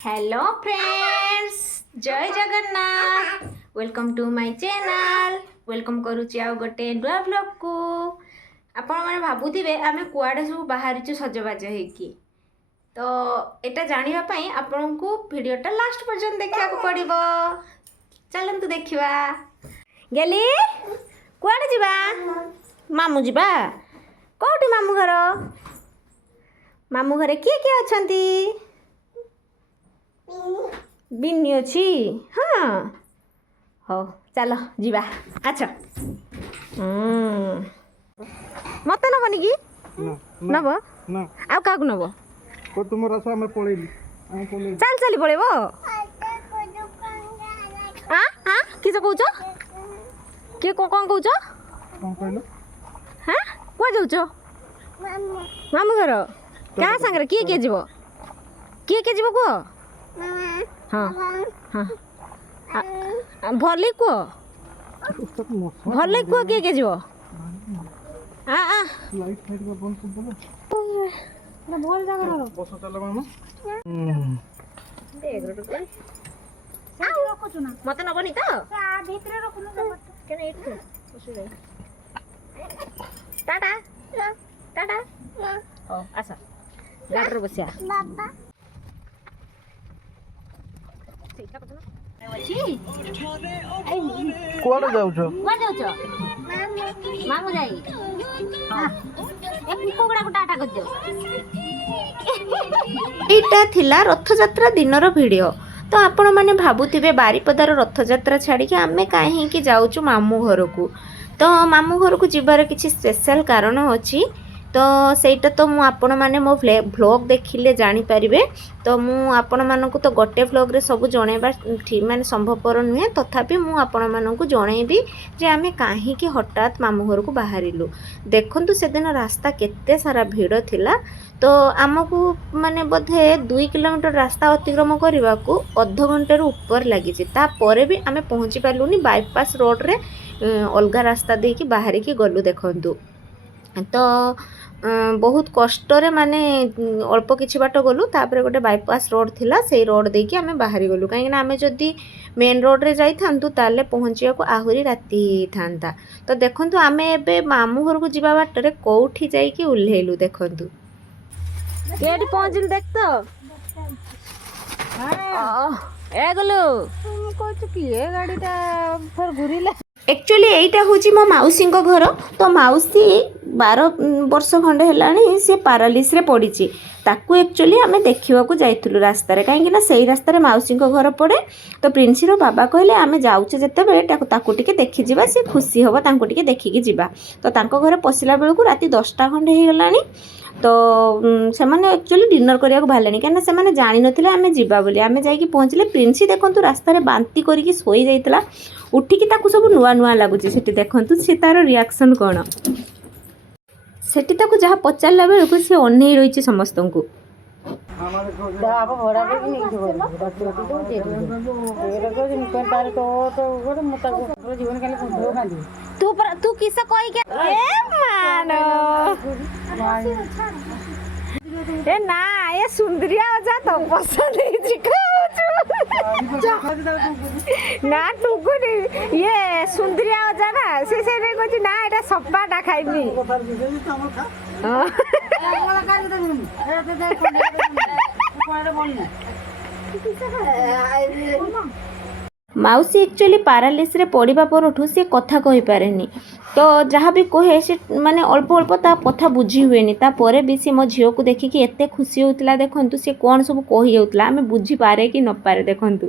Hello friends जय Jagannath welcome to my channel welcome करुच्ची आउ गोटे नुआ ब्लॉग को आपण मैंने भावुवे आम कुआड़े सब बाहरी सजबाज होगी तो यहाँ जानापी आपण को भिडटा लास्ट पर्यंत देखा पड़ो चलतु देखा गेली कुआड़े जीवा मामू जीवा कौटी मामू घर किए किए अच्छा बिन्नी अच्छी हाँ हो चलो जीवा अच्छा मत नबनी कि नब आ क्या नब तुम रस आम पलैली चल चली पड़ेब किस कौच किए कौन कौच हाँ कह जाऊ मामू घर क्या सांगे किए किए जीव किए किए जीव कह हाँ हाँ भले कह भले कह किए किए जीव भल जगह मत नबनी तो टाटा टाटा आस गाड़ी बसिया कुआडे जाउछ मामू जाई कुकुड़ा को टाटा कर दियो एटा थिला रथयात्रा दिनर वीडियो तो आपण माने भाबुथिबे बारीपदार रथयात्रा छाड़ी के आमे काहे कि जाउछु मामू घर को तो मामू घर को जिबार किछि स्पेशल कारण अछि तो सेटा तो मु आपण माने मो व्लॉग देखिले जानि परिबे तो मु आपण मानकु तो गोटे व्लॉग रे सब जणेबा ठीक माने संभवपर नुहे तथापि मु आपण मानकु जणेबी जे आमे काहे कि हठात मामू घर को बाहरिलु देखंतु से दिन रास्ता केते सारा भीड़ थिला तो आमको माने बोधे 2 किलोमीटर रास्ता अतिक्रम करने को अध घंटे ऊपर लगी तापर भी आमे पहुँची पार्लुनी बाईपास रोड रे अलग रास्ता दे कि बाहर की गलु देखंतु तो बहुत कष्ट रे माने अल्प किछि बाट गलु तापर गोटे बाईपास रोड थिला से रोड दे कि आमे बाहरी गलु कहीं आमे जदि मेन रोड रे जाई थांतु ताले पहुँचिया को आहुरी राती थांता तो देखंतु आमे एबे मामू घर को जिबा बाट रे कोठी जाई कि उल्हेलु देखंतु केडी पहुँचिल देख तो ए गलु तुम कहछ कि ए गाड़ीटा फिर घुरिला एक्चुअली एटा होची मो माउसी घर तो माउसी 12 वर्ष खंडे हेलानी से पारालिस रे पड़ी ताकू एक्चुअली आमे देखिवा को जाइथुलु रास्ता रे काहे कि ना सेही रास्ता रे माउसी घर पड़े तो प्रिंसी रो बाबा कहले आमे जाउचे जते बेले ताकू टिके देखि जिबा से खुशी होबा तांको टिके देखि कि जिबा तो तांको घर पसिला बेल को राती 10टा खंडे हे गलानी तो से मैंने एक्चुअली डिनर करने बाहर कहीं से जानी नथिले आमे जिबा बोली आमे जाइकी पहुँचले प्रिंसी देखंतु रास्ता रे बांती करिकी सोई जाइतला उठिकी ताकू सब नुआ नुआ लगुची सेठी देखंतु से तार रिएक्शन कोन सेठी ताकू जहाँ पचारला बेल को से अनै रही समस्त को तू किस कही के ए ना ये सुंदरिया जा तो पसंद ना टुकुनी ये सुंदरिया जा ना से कहछि ना एटा सप्पाटा खाइबी माउसी एक्चुअली पारालिस रे पड़िबा परठू से कथा कहि पारेनी तो जहाँ भी कहे से माने अल्प अल्प ता कथा बुझी हुएनी तापर भी से मो झील को देखिकी एते खुशी होतला देखंतु से कौन सब कहि जाउतला आमे बुझी पारे कि न पारे देखंतु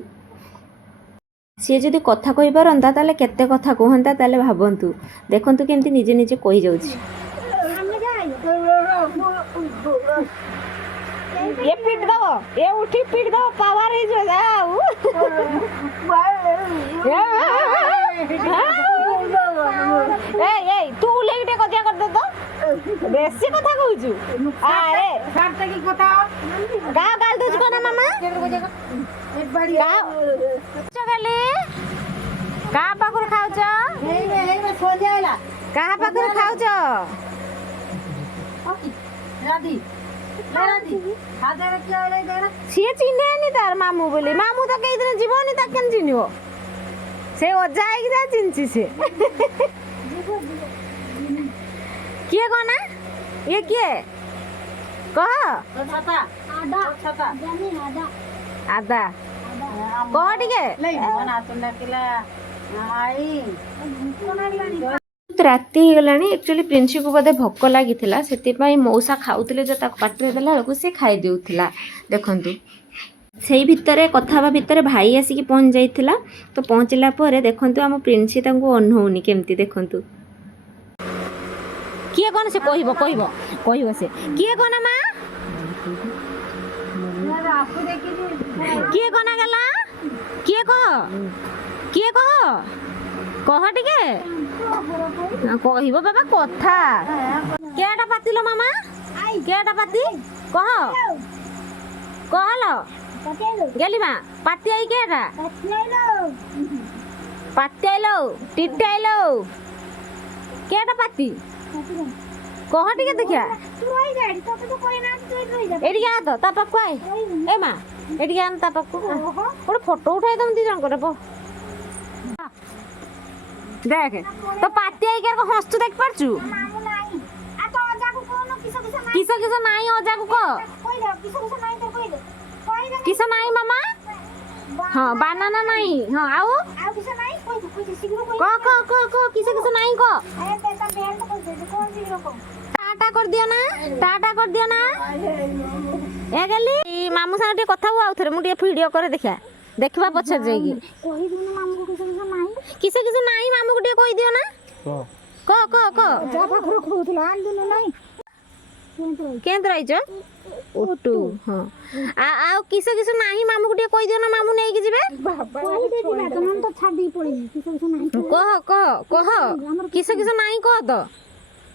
सी जदि कथा कहि पारंता ताले केते कथा कहंता ताले भाबंतु देखंतु केमती निजे निजे कहि जाउछि ये पीट दो ये उठी पीट दो पावर ही जो जाऊ ए तू लेके कथा कर दे तो बेसी कथा कहूछु अरे सारता की कथा गा गाल दउछ कोना मामा एक बारी चगले का पाखुर खाउछ ए सोजाला का पाखुर खाउछ राधी ସିଏ ଚିହ୍ନେନି ତାର ମାମୁଁ ବୋଲି ମାମୁଁ ତ କେଇ ଦିନ ଯିବନି ତା କେନ୍ ଚିହ୍ନିବ ସେ ଅଜା ହେଇକି ଯା ଚିହ୍ନିଛି ସେ କିଏ କହ ନା ଇଏ କିଏ କହ ଆଦା କହ ଟିକେ ରାତି ହେଇଗଲାଣି ଆକ୍ଚୁଆଲି ପ୍ରିନ୍ସିକୁ ବୋଧେ ଭୋକ ଲାଗିଥିଲା ସେଥିପାଇଁ ମଉସା ଖାଉଥିଲେ ଯେ ତାକୁ ପାଟିରେ ଦେଲା ବେଳକୁ ସେ ଖାଇଦେଉଥିଲା ଦେଖନ୍ତୁ ସେଇ ଭିତରେ କଥା ହେବା ଭିତରେ ଭାଇ ଆସିକି ପହଞ୍ଚି ଯାଇଥିଲା ତ ପହଞ୍ଚିଲା ପରେ ଦେଖନ୍ତୁ ଆମ ପ୍ରିନ୍ସି ତାଙ୍କୁ ଅନଉନି କେମିତି ଦେଖନ୍ତୁ କିଏ କ'ଣ ସେ କହିବ କହିବ କହିବ ସେ କିଏ କ'ଣ ମା କିଏ କ'ଣ ଗଲା କିଏ କହ କହ ଟିକେ କହିବ ବାବା କଥା କେଟା ପାତିଲ ମାମା କେଟା ପାତି କହ କହଲ ଗେଲି ମା ପାତି ଆଇ କେଟା ପାତି ଆଇଲୋ ଟିଟି ଆଇଲୋ କେଟା ପାତି କହ ଟିକେ ଦେଖିଆ ଏଠିକି ଆ ତ ତା ପାଖକୁ ଆଇ ଏ ମା ଏଠିକି ଆନ ତା ପାଖକୁ ଗୋଟେ ଫଟୋ ଉଠାଇ ଦମ ଦି ଜଣଙ୍କର ଦେଖ ତ ପାତି ଆଇକି ହସୁଛୁ ଦେଖି ପାରୁଛୁ କିସ କିସ ନାଇଁ ଅଜାକୁ କହ କିସ ନାଇଁ ମାମା ହଁ ବାନାନା ନାଇଁ ହଁ ଆଉ କହ କିସ କିସ ନାଇଁ କହ টাটা করদিও না এ গেলি মামু সাথে টিকে কথা হও আউথরে মু টিকে ভিডিও করে দেখা দেখবা পছর যাইকি কিসে কিছু নাই মামুকে টিকে কই দিও না ক যা পাখর খুউতলা আন্দুন নাই কেন্দ্র আইছ ওটু হ্যাঁ আউ কিসে কিছু নাই মামুকে টিকে কই দিও না মামু নেইকি যাবে কহ কিসে কিছু নাই কহ তো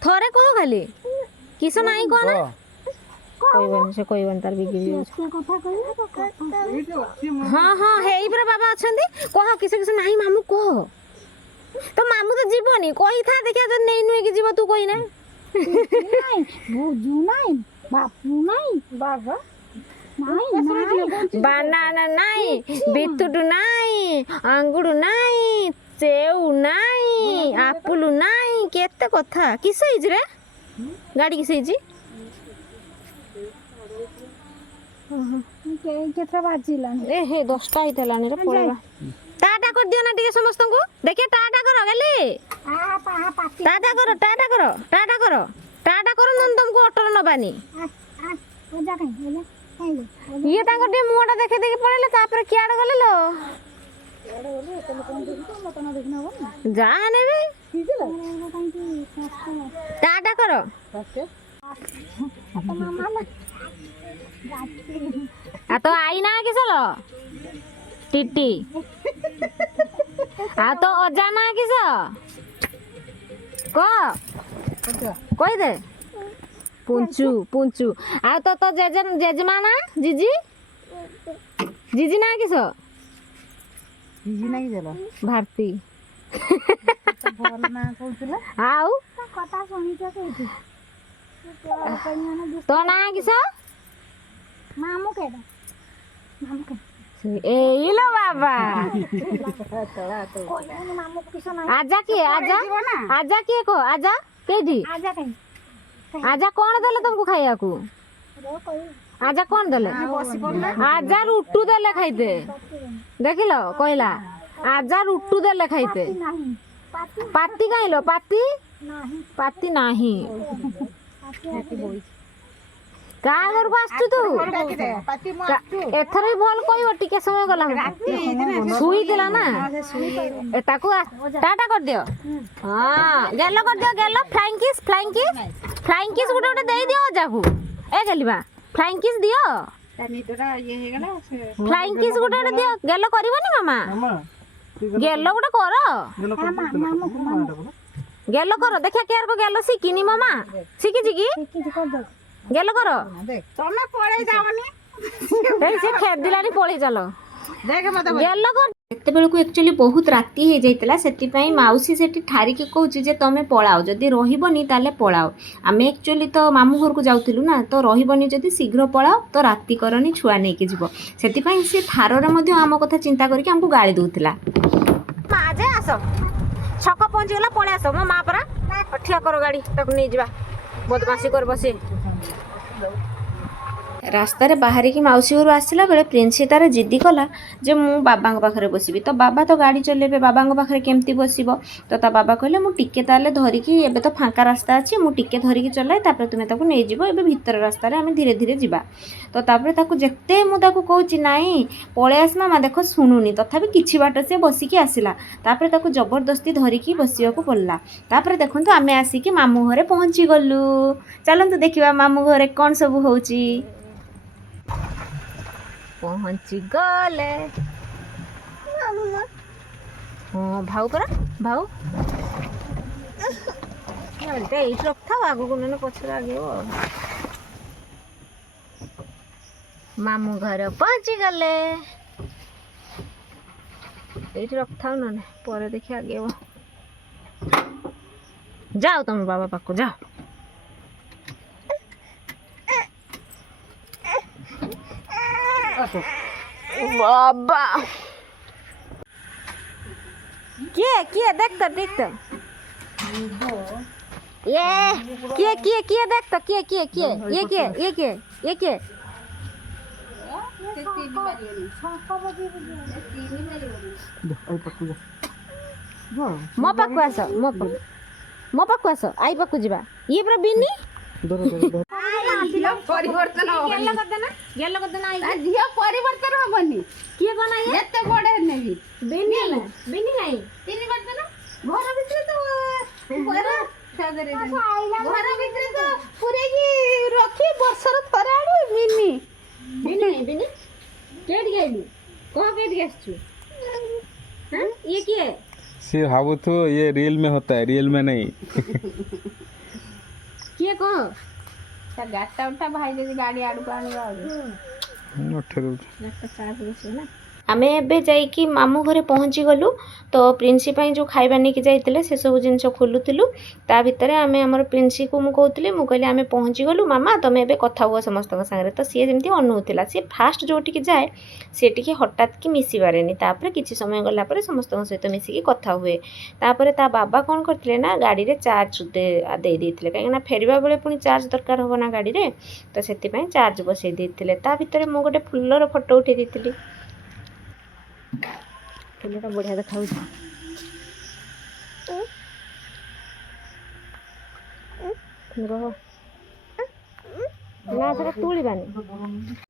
থরে কহ খালি কিস নাই কহ না কইবনি তার বিগি হ্যাঁ হেই পরে বাবা অছন্তি কহ কিস নাই মামু কহ তো মামু তো জীবনি কই থা দেখিয়া তো নেই নুই কি জীব তু কই না নাই বুঝু নাই বাপু নাই বাবা নাই বানানা নাই বিটুটু নাই আঙ্গুর নাই সেউ নাই আপুলু নাই কেতে কথা কিস হইছি রে গাড়ি কিস হইছি কেতটা বাজিলানি এ হে 10টা হইতলানি রে পড়বা টাটা কর দিও না টিকে সমস্তଙ୍କୁ দেখে টাটা কর গলি টাটা কর নন তুমକୁ অটোর নবানি ইয়ে তাঙ্কর টিকে মুহটা দেখে দেখে পড়েলে তারপরে কিয়াড় গলে লো যা নেবে টাটা কর आ तो आई ना किसल टिट्टी आ तो अजा ना किस कही दे पुंचू आ तो जेजमा ना जीजी ना किस भारती आउ तो ना किस मामू केडा एलो बाबा आजा किए को आजा केडी आजा कौन देले तुमको खाइया को आजा कौन देले आजा रुटू देले खाइते देखिलो कहला आजा रुटू देले खाइते पाती काइलो पाती नाही का घर को आछू तू एथर भी भल कहबो टिके समय गला सुई दिला ना ए ताको टाटा कर दियो हां गेलो कर दियो गेलो फ्लाइंग किस गुटे गुटे दे दियो जाकू ए गेलिबा फ्लाइंग किस दियो तानीटरा ये हे गला फ्लाइंग किस गुटे गुटे दियो गेलो करबोनी मामा गेलो गुटे करो गेलो करो देखा केर को गेलो सिकिनी मामा सिकी जिकी कर दो गेलो करो तमे पळे जावनी ए से खेद दिलानी पळे चलो ସେତେବେଳକୁ ଆକ୍ଚୁଆଲି ବହୁତ ରାତି ହେଇଯାଇଥିଲା, ସେଥିପାଇଁ ମାଉସୀ ସେଠି ଠାରିକି କହୁଛି ଯେ ତମେ ପଳାଅ, ଯଦି ରହିବନି ତାହେଲେ ପଳାଅ। ଆମେ ଆକ୍ଚୁଆଲି ତ ମାମୁଁ ଘରକୁ ଯାଉଥିଲୁ ନା, ତ ରହିବନି ଯଦି ଶୀଘ୍ର ପଳାଅ, ତ ରାତି କରନି ଛୁଆ ନେଇକି ଯିବ। ସେଥିପାଇଁ ସେ ଥାରରେ ମଧ୍ୟ ଆମ କଥା ଚିନ୍ତା କରିକି ଆମକୁ ଗାଳି ଦେଉଥିଲା। ମା ଯେ ଆସ, ଛକ ପହଞ୍ଚିଗଲା, ପଳେଇ ଆସ। ମୋ ମା ପରା, ଠିଆ କର ଗାଡ଼ି, ତାକୁ ନେଇଯିବା। ବଦମାସି କର ବସି। ରାସ୍ତାରେ ବାହାରିକି ମାଉସୀ ଘରୁ ଆସିଲା ବେଳେ ପ୍ରିନ୍ସି ତାର ଜିଦି କଲା ଯେ ମୁଁ ବାବାଙ୍କ ପାଖରେ ବସିବି। ତ ବାବା ତ ଗାଡ଼ି ଚଲେଇବେ, ବାବାଙ୍କ ପାଖରେ କେମିତି ବସିବ? ତ ତା ବାବା କହିଲେ ମୁଁ ଟିକେ ତାହେଲେ ଧରିକି, ଏବେ ତ ଫାଙ୍କା ରାସ୍ତା ଅଛି, ମୁଁ ଟିକେ ଧରିକି ଚଲାଏ, ତାପରେ ତୁମେ ତାକୁ ନେଇଯିବ, ଏବେ ଭିତର ରାସ୍ତାରେ ଆମେ ଧୀରେ ଧୀରେ ଯିବା। ତ ତାପରେ ତାକୁ ଯେତେ ମୁଁ ତାକୁ କହୁଛି ନାଇଁ ପଳେଇ ଆସ ମାମା, ଦେଖ ଶୁଣୁନି। ତଥାପି କିଛି ବାଟ ସେ ବସିକି ଆସିଲା, ତାପରେ ତାକୁ ଜବରଦସ୍ତି ଧରିକି ବସିବାକୁ ପଡ଼ିଲା। ତାପରେ ଦେଖନ୍ତୁ ଆମେ ଆସିକି ମାମୁଁ ଘରେ ପହଞ୍ଚି ଗଲୁ। ଚାଲନ୍ତୁ ଦେଖିବା ମାମୁଁ ଘରେ କ'ଣ ସବୁ ହେଉଛି। ପହଞ୍ଚି ଗଲେ। ହଁ ଭାଉ ପରା, ଭାଉ ଗାଡ଼ିଟା ଏଇଠି ରଖିଥାଉ, ଆଗକୁ ନେଲେ ପଛରେ ଆଗିବ ଆଉ। ମାମୁଁ ଘର ପହଞ୍ଚି ଗଲେ, ଏଇଠି ରଖିଥାଉ, ନହେଲେ ପରେ ଦେଖି ଆଗେଇବ। ଯାଅ ତମ ବାବା ପାଖକୁ ଯାଅ। ବାବା କିଏ କିଏ ଦେଖ ତ, দেখ তো ये किए देख तो, किए ये ମୋ ପାଖକୁ ଆସ, ମୋ ପାଖକୁ ଆସ, ଆଇ ପାଖକୁ ଯିବା। ଇଏ ପୁରା ବିନି ପରିବର୍ତ୍ତନ ଝିଅ ପରିବର୍ତ୍ତନ ହବନି। କିଏ କଣ ଏତେ ବଡ ନେବି ବିନି ନାହିଁ ତିନି ବର୍ତ୍ତନ ଘର ଭିତରେ ତ ଘର ଭିତରେ ତ ପୁରେଇକି ରଖି ବର୍ଷର ଥରେ ଆଣୁ। ବିନି କେଠିକି ଆଇଲୁ, କହ କେଠିକି ଆସିଛୁ? ये किए सी भावुथु ये रियल में होता है, रियल में नहीं। किए कह गाटा उठा भाई जब गाड़ी आड़ को आने आमे एबे जाइकी मामू घरे पहुँची गलु। तो प्रिंसी पाई जो खाइबा नेकी जाइतिले से सब जिनस खोलुथिलु। ता भितरे आमे हमर प्रिंसी को मु कहउतिले, मु कहले आमे पहुँची गलु मामा, तमे एबे कथा हुआ समस्त संगे। तो सी जेमती अनुथिला, सी फास्ट जोटिकी जाए सेटिकी हठात की मिसी पारेनी, तापरे किछि समय गला परे समस्त सहित मिसिकी कथा हुए। तापरे ता बाबा कोन करथिले ना गाड़ी रे चार्ज दे देथिले, काहे ना फेरिबा बेले पुनी चार्ज दरकार हो ना गाड़ी रे, तो सेति पई चार्ज बसै देथिले। ता भितरे मु गोटे फुल्लर फोटो उठै देथिली। फुलटा बढ़िया देखा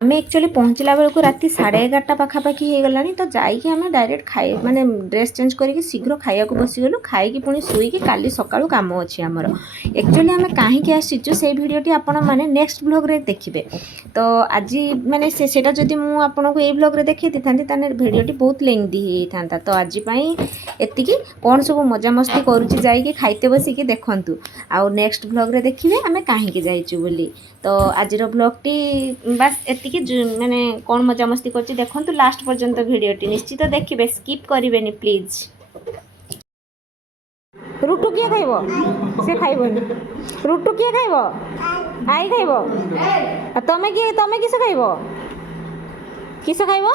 आमे एक्चुअली पहुँचला बेलू राति 11:30 पाखापाखि हो गलानी। तो जाइए आमे डायरेक्ट खाए माने ड्रेस चेंज करके शीघ्र खाइया को बसीगलु। खाई पुणी शुईकी काली सकाळु काम अच्छी आमर। एक्चुअली आमे कहीं आसीचु से वीडियोटी आपण माने नेक्स्ट ब्लॉग रे देखिबे। तो आज माने सेटा जदि मु आपन को ए ब्लॉग रे देखै दिथांती ताने वीडियोटी बहुत लेंथी हे थांता। तो आज पई एतिकी कोन सब मजा मस्ती करूची जाइके खाइते बसिकी देखंतु। आ नेक्स्ट ब्लॉग रे देखिबे आमे कहीं के जाइचु बोली। तो आज ब्लॉगटी बस एतिकी माने कौन मजा मस्ती करछि देखंतु लास्ट पर्यंत वीडियोटी निश्चित देखिबे, स्किप करिवेनी प्लीज। रुटू किए खाइबो से खाइबोनी, रुटू किए खाइबो आई खाइबो तमे किस खाइबो, किस खाइबो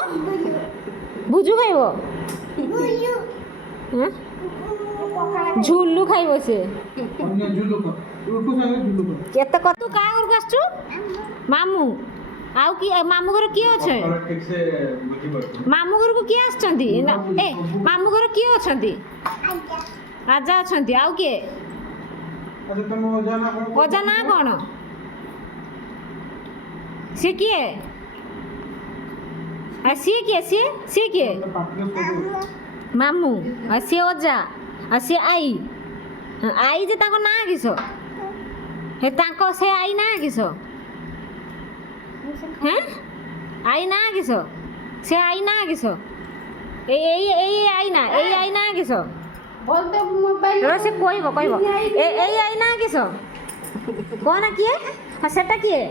भुजु खाइबो झुल्लू खाइबो से केते कतु का घर को आछू मामू आउ कि मामू घर किए अछे, मामू घर को किए आछंती ना ए मामू घर किए अछंती आजा अछंती आउ किए ओजा ना कोन से किए आ सी किए मामू आ से ओजा आ से आई आई जे ताको ना किसो हे ताको से आई ना किसो हैं आई ना किसो से आई ना किसो ए आई ना किसो बोलते मोबाइल रो से कहबो ए आई ना किसो कोना किए हां सेटा किए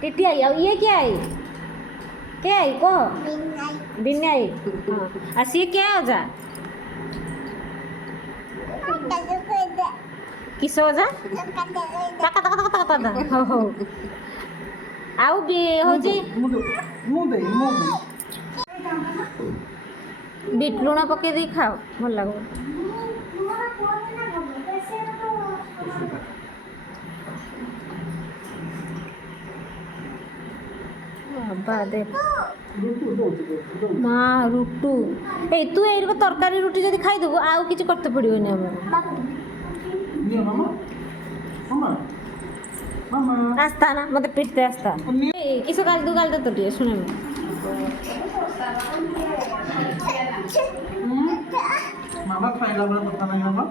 टिटी आई आ ये क्या आई के आई को ବିନାଇ ହଁ ଆଉ ସିଏ କିଏ ଅଜା କିସ ଅଜା ତାକା ତାକା ତାକା ତାକା ତାକା ହଉ ହଉ ଆଉ ହଉଛି ବିଟ ଲୁଣ ପକେଇ ଦେଇ ଖାଅ ଭଲ ଲାଗିବ ବାବା ଦେ ମା ରୁଟୁ ଏଇ ତୁ ଏଇରକ ତରକାରୀ ରୁଟି ଯଦି ଖାଇଦେବୁ ଆଉ କିଛି କରତେ ପଡ଼ିବନି ଆମର ଆସ୍ତା ନା ମତେ ପିଟତେ ଆସ୍ତା କିସ ଗାଳି ଦୁ ତ ଟିକେ ଶୁଣେ ମାମା ଖାଇଲା ବେଳେ କଥା ନାହିଁ ମାମା